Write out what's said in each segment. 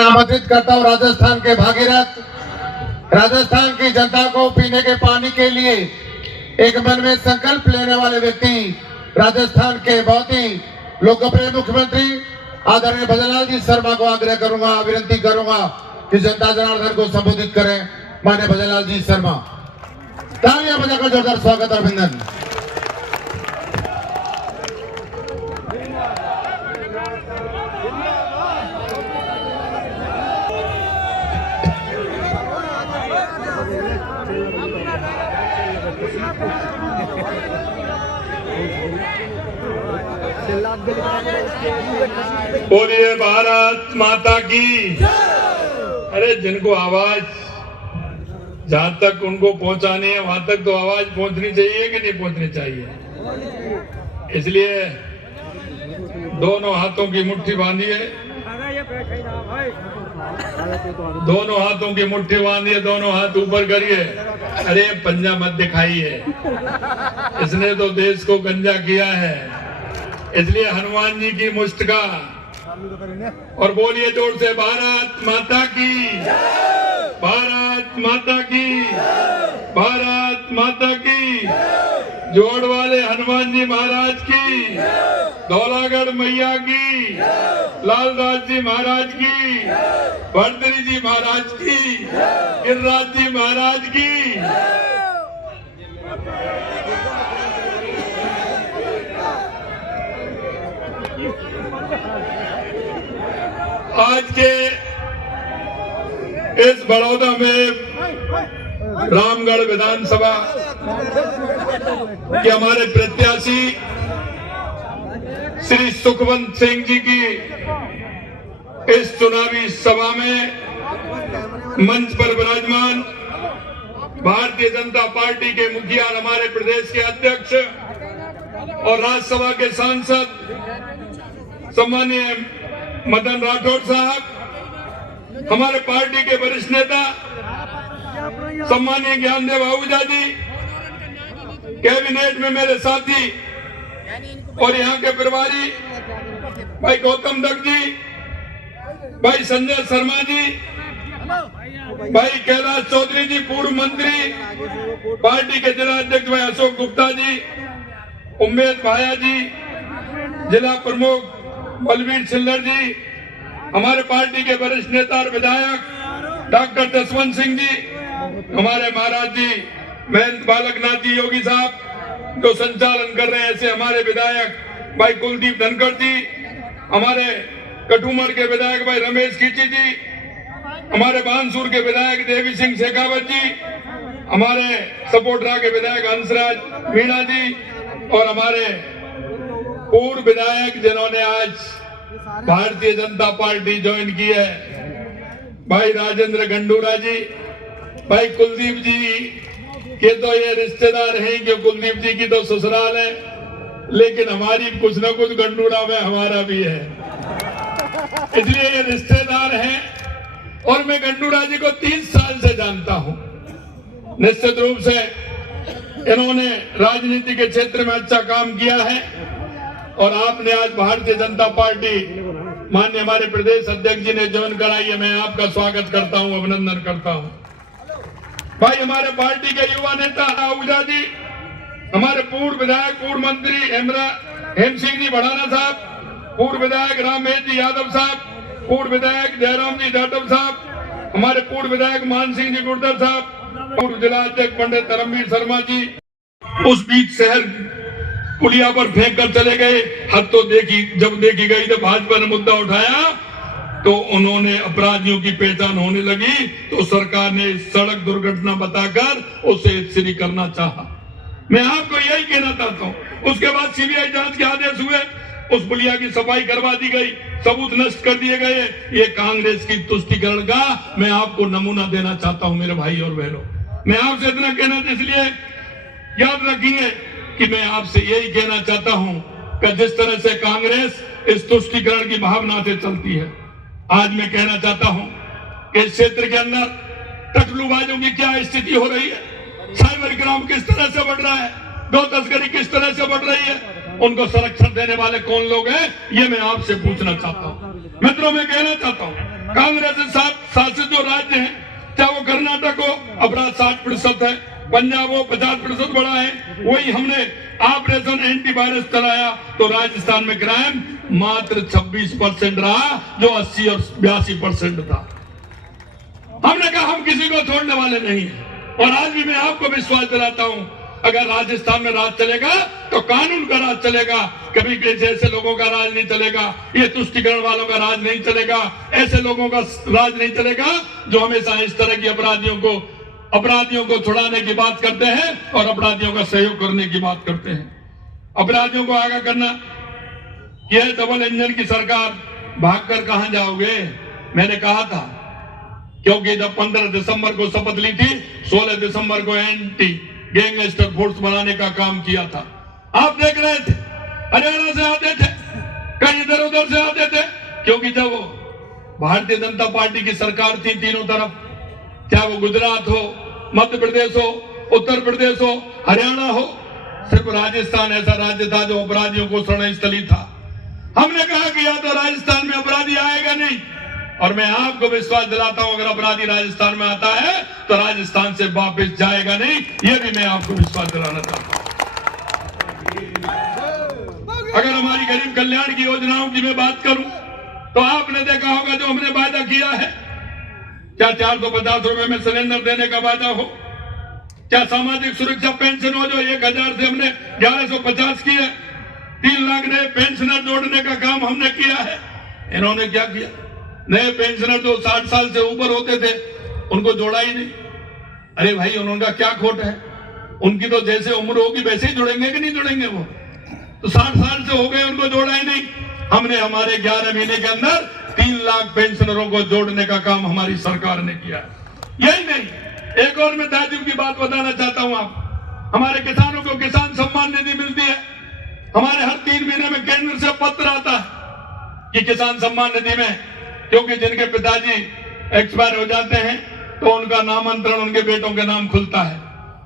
आमंत्रित करता हूँ राजस्थान के भागीरथ, राजस्थान की जनता को पीने के पानी के लिए एक मन में संकल्प लेने वाले व्यक्ति, राजस्थान के बहुत ही लोकप्रिय मुख्यमंत्री आदरणीय भजनलाल जी शर्मा को आग्रह करूंगा, विनती करूंगा कि जनता जनार्दन को संबोधित करें। माननीय भजनलाल जी शर्मा, तालियां बजाकर जोरदार स्वागत और अभिनंदन। बोलिए भारत माता की। अरे जिनको आवाज जहां तक उनको पहुंचानी है वहां तक तो आवाज पहुंचनी चाहिए कि नहीं पहुंचनी चाहिए। इसलिए दोनों हाथों की मुट्ठी बांधिए, दोनों हाथों की मुट्ठी बांधिए, दोनों हाथ ऊपर करिए। अरे पंजा मत दिखाइए, इसने तो देश को गंजा किया है। इसलिए हनुमान जी की मुष्ट का और बोलिए जोर से भारत माता की, भारत माता की, भारत माता की। जोड़ वाले हनुमान जी महाराज की, धौलागढ़ मैया की, लालदास जी महाराज की, भरतरी जी महाराज की, गिरिराज जी महाराज की। आज के इस बड़ौदा में रामगढ़ विधानसभा के हमारे प्रत्याशी श्री सुखवंत सिंह जी की इस चुनावी सभा में मंच पर विराजमान भारतीय जनता पार्टी के मुखिया, हमारे प्रदेश के अध्यक्ष और राज्यसभा के सांसद सम्मानीय मदन राठौड़ साहब, हमारे पार्टी के वरिष्ठ नेता सम्मानीय ज्ञानदेव आहूजा जी, कैबिनेट में मेरे साथी और यहाँ के प्रभारी भाई गौतम दत्त जी, भाई संजय शर्मा जी, भाई कैलाश चौधरी जी, पूर्व मंत्री, पार्टी के जिला अध्यक्ष भाई अशोक गुप्ता जी, उम्मेद भाया जी, जिला प्रमुख बलवीर छिल्लर जी, हमारे पार्टी के वरिष्ठ नेता और विधायक डॉक्टर जसवंत सिंह जी, हमारे महाराज जी महंत बालकनाथ जी योगी साहब जो संचालन कर रहे हैं, ऐसे हमारे विधायक भाई कुलदीप धनखड़ जी, हमारे कटुमर के विधायक भाई रमेश खींची जी, हमारे बानसूर के विधायक देवी सिंह शेखावत जी, हमारे सपोटरा के विधायक हंसराज मीणा जी और हमारे पूर्व विधायक जिन्होंने आज भारतीय जनता पार्टी ज्वाइन की है, भाई राजेंद्र गंडूरा जी, भाई कुलदीप जी के तो ये रिश्तेदार हैं कि कुलदीप जी की तो ससुराल है, लेकिन हमारी कुछ न कुछ गंडूरा में हमारा भी है, इसलिए ये रिश्तेदार हैं। और मैं गंडूरा जी को 30 साल से जानता हूं। निश्चित रूप से इन्होंने राजनीति के क्षेत्र में अच्छा काम किया है और आपने आज भारतीय जनता पार्टी माननीय हमारे प्रदेश अध्यक्ष जी ने ज्वाइन कराई है, मैं आपका स्वागत करता हूं, अभिनंदन करता हूं। भाई हमारे पार्टी के युवा नेता आहूजा जी, हमारे पूर्व विधायक पूर्व मंत्री हेम सिंह जी बढ़ाना साहब, पूर्व विधायक रामेश जी यादव साहब, पूर्व विधायक जयराम जी जाटव साहब, हमारे पूर्व विधायक मान सिंह जी गुर्जर साहब, पूर्व जिला अध्यक्ष पंडित धर्मवीर शर्मा जी उस बीच शहर पुलिया पर फेंक कर चले गए। हद तो जब देखी गई तो भाजपा ने मुद्दा उठाया तो उन्होंने अपराधियों की पहचान होने लगी तो सरकार ने सड़क दुर्घटना बताकर उसे श्री करना चाहा। मैं आपको यही कहना चाहता हूं। उसके बाद सीबीआई जांच के आदेश हुए, उस पुलिया की सफाई करवा दी गई, सबूत नष्ट कर दिए गए। ये कांग्रेस की तुष्टीकरण का मैं आपको नमूना देना चाहता हूं मेरे भाई और बहनों। मैं आपसे इतना कहना, इसलिए याद रखिए कि मैं आपसे यही कहना चाहता हूं कि जिस तरह से कांग्रेस इस तुष्टीकरण की भावना से चलती है, आज मैं कहना चाहता हूं कि इस क्षेत्र के अंदर टकलूबाजों की क्या स्थिति हो रही है, साइबर क्राइम किस तरह से बढ़ रहा है, गौ तस्करी किस तरह से बढ़ रही है, उनको संरक्षण देने वाले कौन लोग हैं, ये मैं आपसे पूछना चाहता हूं। मित्रों, मैं कहना चाहता हूं कांग्रेस शासित जो राज्य है, चाहे वो कर्नाटक हो, अपराध 60% है, पंजाब हो 50% बढ़ा है। वही हमने ऑपरेशन एंटीवायरस चलाया तो राजस्थान में क्राइम मात्र 26% रहा, जो 80 और 82% था। हमने कहा हम किसी को छोड़ने वाले नहीं हैं, और आज भी मैं आपको विश्वास दिलाता हूं, अगर राजस्थान में राज चलेगा तो कानून का राज चलेगा, कभी किसी ऐसे लोगों का राज नहीं चलेगा, ये तुष्टिकरण वालों का राज नहीं चलेगा, ऐसे लोगों का राज नहीं चलेगा जो हमेशा इस तरह की अपराधियों को छुड़ाने की बात करते हैं और अपराधियों का सहयोग करने की बात करते हैं। अपराधियों को आगाह करना, यह डबल इंजन की सरकार, भागकर कहां जाओगे? मैंने कहा था, क्योंकि जब 15 दिसंबर को शपथ ली थी, 16 दिसंबर को एंटी गैंगस्टर फोर्स बनाने का काम किया था। आप देख रहे थे, हरियाणा से आते थे, कहीं इधर उधर से आते थे, क्योंकि जब वो भारतीय जनता पार्टी की सरकार थी तीनों तरफ, चाहे वो गुजरात हो, मध्य प्रदेश हो, उत्तर प्रदेश हो, हरियाणा हो, सिर्फ राजस्थान ऐसा राज्य था जो अपराधियों को शरण स्थली था। हमने कहा कि या तो राजस्थान में अपराधी आएगा नहीं, और मैं आपको विश्वास दिलाता हूं, अगर अपराधी राजस्थान में आता है तो राजस्थान से वापस जाएगा नहीं, यह भी मैं आपको विश्वास दिलाना चाहता हूं। अगर हमारी गरीब कल्याण की योजनाओं की मैं बात करूं तो आपने देखा होगा जो हमने वादा किया है, क्या 450 रुपए में सिलेंडर देने का वादा हो, क्या सामाजिक सुरक्षा पेंशन हो जो 1000 से हमने 1150 की है, 3 लाख नए पेंशनर जोड़ने का काम हमने किया है। इन्होंने क्या किया? नए पेंशनर जो 60 साल से ऊपर होते थे उनको जोड़ा ही नहीं। अरे भाई, उनका क्या खोट है? उनकी तो जैसे उम्र होगी वैसे ही जुड़ेंगे कि नहीं जुड़ेंगे? वो तो 60 साल से हो गए, उनको जोड़ा ही नहीं। हमने हमारे 11 महीने के अंदर 3 लाख पेंशनरों को जोड़ने का काम हमारी सरकार ने किया। यही नहीं, एक और मैं ताजुब की बात बताना चाहता हूं। आप, हमारे किसानों को किसान सम्मान निधि मिलती है। हमारे हर 3 महीने में केंद्र से पत्र आता है कि किसान सम्मान निधि में, क्योंकि जिनके पिताजी एक्सपायर हो जाते हैं तो उनका नामांतरण उनके बेटों के नाम खुलता है,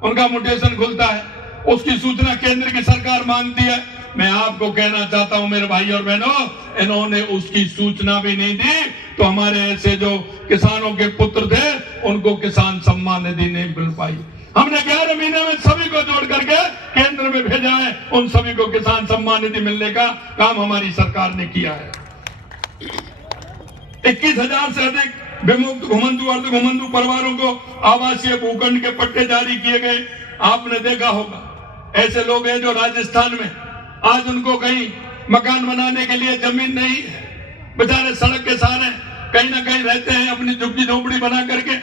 उनका म्यूटेशन खुलता है, उसकी सूचना केंद्र की सरकार मांगती है। मैं आपको कहना चाहता हूं मेरे भाई और बहनों, इन्होंने उसकी सूचना भी नहीं दी, तो हमारे ऐसे जो किसानों के पुत्र थे उनको किसान सम्मान निधि नहीं मिल पाई। हमने 11 महीने में सभी को जोड़ करके केंद्र में भेजा है, उन सभी को किसान सम्मान निधि मिलने का काम हमारी सरकार ने किया है। 21,000 से अधिक विमुक्त घुमंतु अर्ध घुमंतु परिवारों को आवासीय भूखंड के पट्टे जारी किए गए। आपने देखा होगा ऐसे लोग हैं जो राजस्थान में आज उनको कहीं मकान बनाने के लिए जमीन नहीं है, बेचारे सड़क के सहारे कहीं ना कहीं रहते हैं अपनी झुग्गी झोपड़ी बना करके।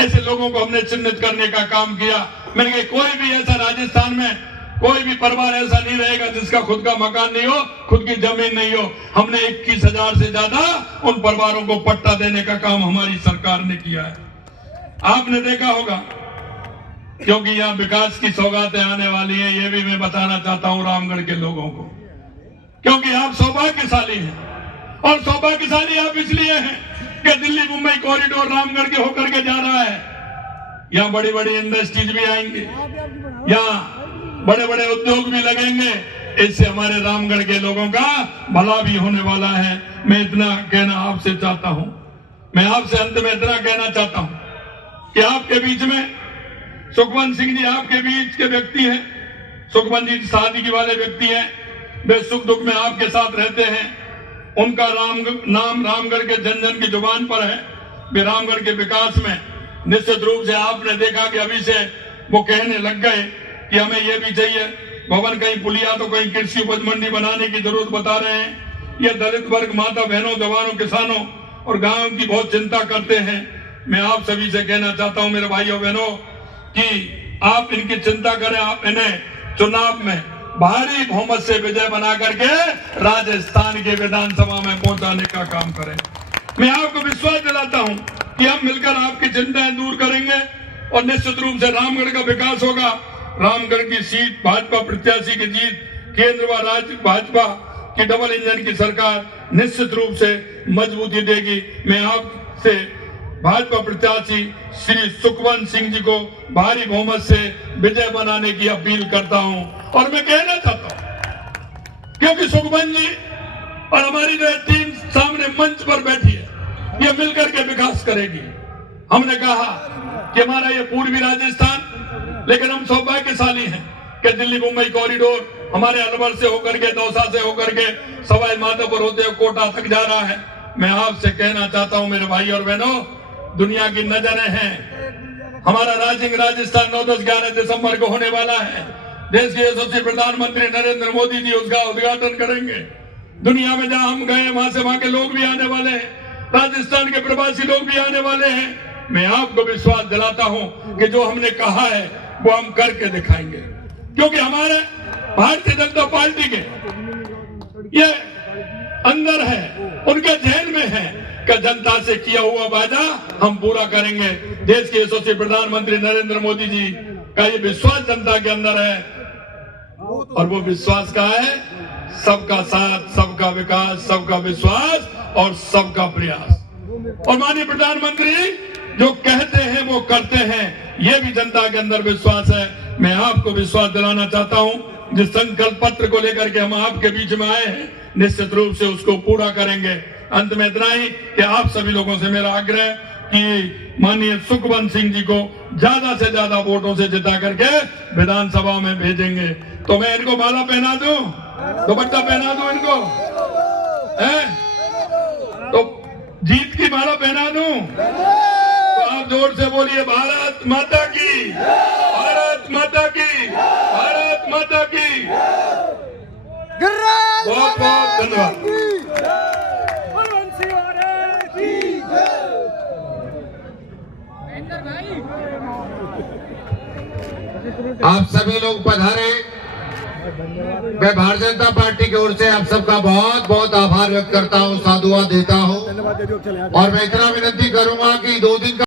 ऐसे लोगों को हमने चिन्हित करने का काम किया। मैंने कहा कोई भी ऐसा राजस्थान में कोई भी परिवार ऐसा नहीं रहेगा जिसका खुद का मकान नहीं हो, खुद की जमीन नहीं हो। हमने 21,000 से ज्यादा उन परिवारों को पट्टा देने का काम हमारी सरकार ने किया है। आपने देखा होगा, क्योंकि यहाँ विकास की सौगातें आने वाली हैं, ये भी मैं बताना चाहता हूँ रामगढ़ के लोगों को, क्योंकि आप सौभाग्यशाली हैं। और सौभाग्यशाली आप इसलिए हैं कि दिल्ली मुंबई कॉरिडोर रामगढ़ के होकर के जा रहा है। यहाँ बड़ी बड़ी इंडस्ट्रीज भी आएंगे, यहाँ बड़े बड़े उद्योग भी लगेंगे। इससे हमारे रामगढ़ के लोगों का भला भी होने वाला है। मैं इतना कहना आपसे चाहता हूं, मैं आपसे अंत में इतना कहना चाहता हूं कि आपके बीच में सुखवंत सिंह जी आपके बीच के व्यक्ति हैं। सुखवंत जी सादगी वाले व्यक्ति हैं, वे सुख दुख में आपके साथ रहते हैं। उनका नाम रामगढ़ के जन जन की जुबान पर है। वे रामगढ़ के विकास में निश्चित रूप से आपने देखा कि अभी से वो कहने लग गए कि हमें ये भी चाहिए भवन, कहीं पुलिया तो कहीं कृषि उपज मंडी बनाने की जरूरत बता रहे हैं। ये दलित वर्ग, माता बहनों, जवानों, किसानों और गांव की बहुत चिंता करते हैं। मैं आप सभी से कहना चाहता हूं मेरे भाइयों बहनों कि आप इनकी चिंता करें, आप इन्हें चुनाव में भारी बहुमत से विजय बना करके राजस्थान के विधानसभा में पहुंचाने का काम करें। मैं आपको विश्वास दिलाता हूं कि हम मिलकर आपकी चिंताएं दूर करेंगे और निश्चित रूप से रामगढ़ का विकास होगा। रामगढ़ की सीट भाजपा प्रत्याशी की जीत, केंद्र व राज्य भाजपा की डबल इंजन की सरकार निश्चित रूप से मजबूती देगी। मैं आपसे भाजपा प्रत्याशी श्री सुखवंत सिंह जी को भारी बहुमत से विजय बनाने की अपील करता हूं। और मैं कहना चाहता हूं, क्योंकि सुखवंत जी और हमारी जो टीम सामने मंच पर बैठी है, ये मिलकर के विकास करेगी। हमने कहा कि हमारा ये पूर्वी राजस्थान, लेकिन हम सौभाग्यशाली हैं कि दिल्ली मुंबई कॉरिडोर हमारे अलवर से होकर के, दौसा से होकर के, सवाई माधोपुर होते हुए कोटा तक जा रहा है। मैं आपसे कहना चाहता हूं मेरे भाई और बहनों, दुनिया की नजरें हैं। हमारा राइजिंग राजस्थान 9, 10, 11 दिसंबर को होने वाला है। देश के यशस्वी प्रधानमंत्री नरेंद्र मोदी जी उसका उद्घाटन करेंगे। दुनिया में जहां हम गए वहां से वहां के लोग भी आने वाले हैं, राजस्थान के प्रवासी लोग भी आने वाले हैं। मैं आपको विश्वास दिलाता हूं कि जो हमने कहा है वो हम करके दिखाएंगे, क्योंकि हमारे भारतीय जनता पार्टी के ये अंदर है, उनके जहन में है कि जनता से किया हुआ वादा हम पूरा करेंगे। देश के यशस्वी प्रधानमंत्री नरेंद्र मोदी जी का ये विश्वास जनता के अंदर है, और वो विश्वास का है सबका साथ, सबका विकास, सबका विश्वास और सबका प्रयास। और माननीय प्रधानमंत्री जो कहते हैं वो करते हैं, ये भी जनता के अंदर विश्वास है। मैं आपको विश्वास दिलाना चाहता हूं, जिस संकल्प पत्र को लेकर के हम आपके बीच में आए हैं, निश्चित रूप से उसको पूरा करेंगे। अंत में इतना ही कि आप सभी लोगों से मेरा आग्रह कि माननीय सुखवंत सिंह जी को ज्यादा से ज्यादा वोटों से जिता करके विधानसभा में भेजेंगे। तो मैं इनको माला पहना दूं, दुपट्टा पहना दूं इनको, तो जीत की माला पहना दूं, तो आप जोर से बोलिए भारत माता की, भारत माता की, भारत माता की। बहुत बहुत धन्यवाद। आप सभी लोग पधारे। मैं भारतीय जनता पार्टी की ओर से आप सबका बहुत बहुत आभार व्यक्त करता हूं, साधुवाद देता हूं, और मैं इतना विनती करूंगा कि 2 दिन का